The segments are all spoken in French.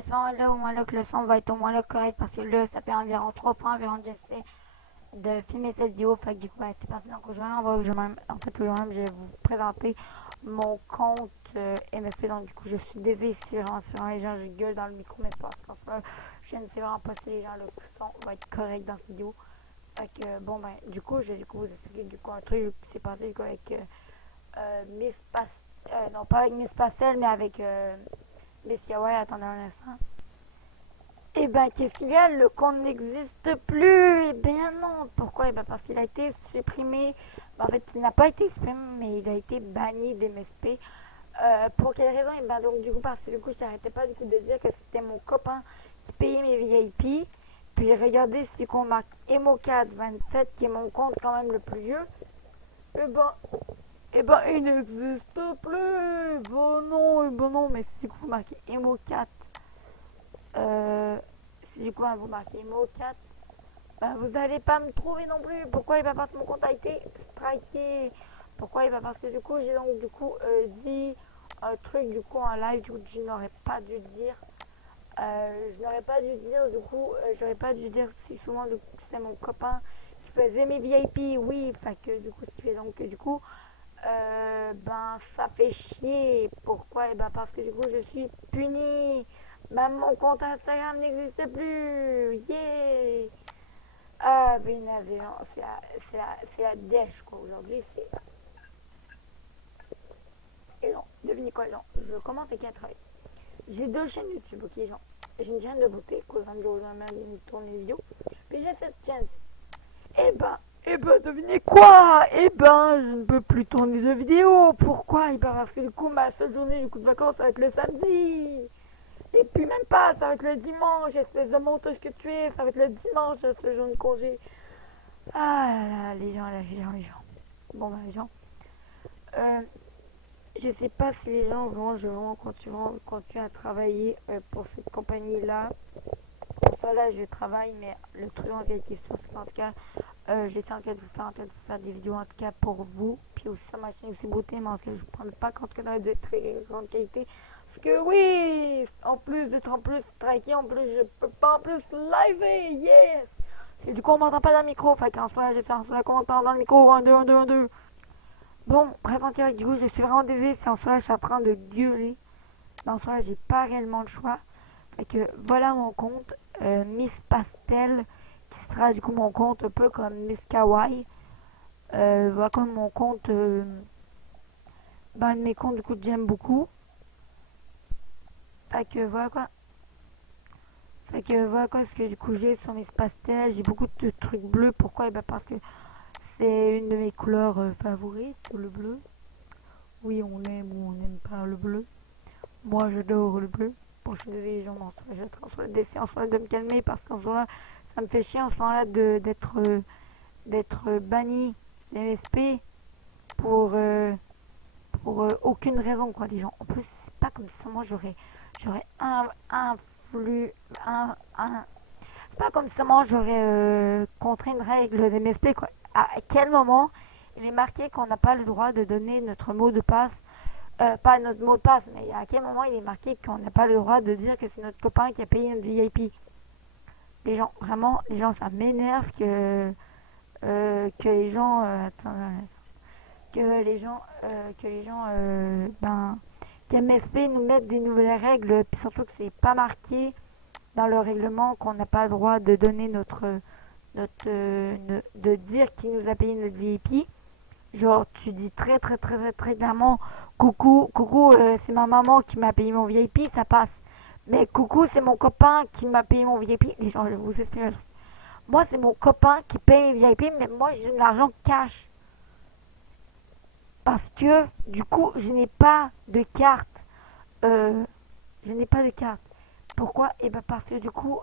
le son, là, au moins là que le son va être au moins là correct parce que là, ça fait environ 3 fois environ que j'essaie de filmer cette vidéo. Fait que du coup, c'est parti. Donc aujourd'hui, aujourd'hui, je vais vous présenter mon compte MSP. Donc du coup, je suis désolée si vraiment les gens, je gueule dans le micro, mais parce qu'en ce moment, je ne sais vraiment pas si les gens, le son va être correct dans cette vidéo. Fait que bon, ben, du coup, je vais vous expliquer du coup un truc qui s'est passé du coup avec Miss Pastel. Non, pas avec Miss Pastel, mais avec Miss Yaoi. Attendez un instant. Eh ben, qu'est-ce qu'il y a? Le compte n'existe plus. Eh bien non. Pourquoi? Eh ben, parce qu'il a été supprimé. Ben, en fait, il n'a pas été supprimé, mais il a été banni d'MSP. Pour quelle raison? Eh ben, donc, du coup, parce que du coup, je n'arrêtais pas du coup de dire que c'était mon copain qui payait mes VIP. Puis, regardez si qu'on marque Emo427, qui est mon compte quand même le plus vieux. Eh ben, il n'existe plus. Bon non, mais si vous marquez Emo4, si du coup vous marquez Emo4, ben, vous n'allez pas me trouver non plus. Pourquoi? Il va parce que mon compte a été striké. Pourquoi? Il va parce que du coup j'ai donc du coup dit un truc du coup en live du coup, que je n'aurais pas dû dire. Je n'aurais pas dû dire du coup, j'aurais pas dû dire si souvent du coup c'est mon copain qui faisait mes VIP. Oui, fait que du coup ce qui fait donc que du coup ben ça fait chier. Pourquoi? Et ben parce que du coup je suis punie. Ben mon compte Instagram n'existe plus. Yeah. Ah ben c'est la dèche quoi aujourd'hui. C'est et non, devinez quoi, genre, je commence à travailler. J'ai deux chaînes YouTube, ok, genre. J'ai une chaîne de beauté, cause un jour même tourner des vidéos. Puis j'ai cette chaîne. Eh ben, devinez quoi? Eh ben, je ne peux plus tourner de vidéos. Pourquoi? Eh ben, parce que du coup, ma seule journée du coup de vacances, ça va être le samedi. Et puis même pas, ça va être le dimanche, espèce de menteuse que tu es. Ça va être le dimanche, ce jour de congé. Ah là là, les gens. Bon, ben, les gens. Euh, je sais pas si les gens vraiment, je vais vraiment continuer à travailler pour cette compagnie-là. Voilà, je travaille, mais le truc en question, c'est qu'en tout cas, j'essaie en tout cas de vous faire des vidéos en tout cas pour vous, puis aussi sur ma chaîne aussi beauté, mais en tout cas, je ne vous promets pas qu'en tout cas, de très grande qualité. Parce que oui, en plus d'être en plus striké, en plus, je peux pas en plus live, yes! Et du coup, on m'entend pas dans le micro, fait qu'en ce moment, j'ai fait un son qu'on entend dans le micro, 1, 2, 1, 2, 1, 2. Bon, bref, en tout cas, du coup, je suis vraiment désolée si en ce moment, je suis en train de gueuler. Mais en ce moment, j'ai pas réellement le choix. Fait que voilà mon compte, Miss Pastel, qui sera du coup mon compte un peu comme Miss Kawaii. Voilà comme mon compte, ben, un de mes comptes du coup que j'aime beaucoup. Fait que voilà quoi. Ce que du coup j'ai sur Miss Pastel. J'ai beaucoup de trucs bleus. Pourquoi? Et ben parce que c'est une de mes couleurs favorites, le bleu. Oui, on aime ou on n'aime pas le bleu. Moi, j'adore le bleu. Bon, je suis désolée, les gens, je transforme d'essayer en ce moment de me calmer parce qu'en ce moment, ça me fait chier en ce moment-là d'être banni d'MSP pour, aucune raison, quoi, les gens. En plus, c'est pas comme si moi j'aurais influ. C'est pas comme si moi j'aurais contré une règle d'MSP, quoi. À quel moment il est marqué qu'on n'a pas le droit de donner notre mot de passe? Pas notre mot de passe, mais à quel moment il est marqué qu'on n'a pas le droit de dire que c'est notre copain qui a payé notre VIP? Les gens, vraiment, les gens, ça m'énerve que les gens, que les gens, ben, qu'MSP nous mettent des nouvelles règles, puis surtout que c'est pas marqué dans le règlement qu'on n'a pas le droit de donner de dire qui nous a payé notre VIP. Genre, tu dis très clairement, coucou, c'est ma maman qui m'a payé mon VIP, ça passe. Mais coucou, c'est mon copain qui m'a payé mon VIP. Les gens, je vous explique un truc. Moi, c'est mon copain qui paye mes VIP, mais moi, j'ai de l'argent cash. Parce que, du coup, je n'ai pas de carte. Euh, je n'ai pas de carte. Pourquoi? Et ben parce que du coup,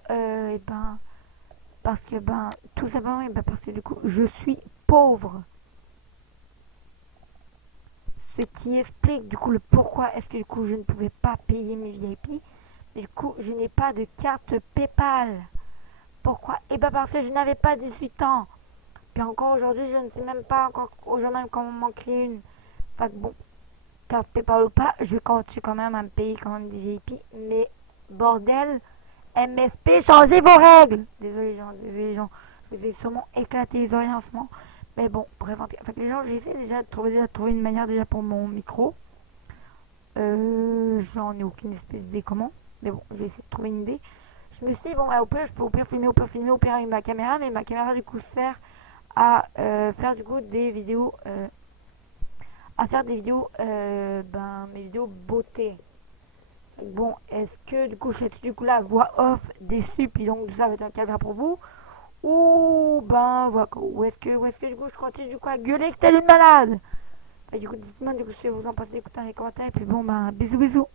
tout simplement, et ben parce que du coup, je suis pauvre. Ce qui explique du coup le pourquoi est-ce que du coup je ne pouvais pas payer mes VIP. Et du coup, je n'ai pas de carte PayPal. Pourquoi? Et ben parce que je n'avais pas 18 ans. Puis encore aujourd'hui, je ne sais même pas encore aujourd'hui même comment m'en créer une. Fait que bon, carte PayPal ou pas, je vais continuer quand même à me payer quand même des VIP. Mais Bordel. MSP, changez vos règles. Désolé les gens. Je vous ai sûrement éclaté les oreilles en ce moment. Mais bon, bref, fait que les gens, j'ai essayé déjà de trouver une manière déjà pour mon micro. J'en ai aucune espèce d'idée comment. Mais bon, j'ai essayé de trouver une idée. Je me suis dit, bon, au pire, je peux au pire filmer, au pire avec ma caméra. Mais ma caméra, du coup, sert à faire du coup des vidéos. À faire des vidéos, mes vidéos beauté. Bon, est-ce que du coup, je fais du coup la voix off déçue, puis donc ça va être un caméra pour vous. Ou ben voilà, ou est-ce que du coup je continue du coup à gueuler que t'es une malade. Bah, du coup dites-moi du coup si vous en pensez, écoutez dans les commentaires et puis bon ben bisous bisous.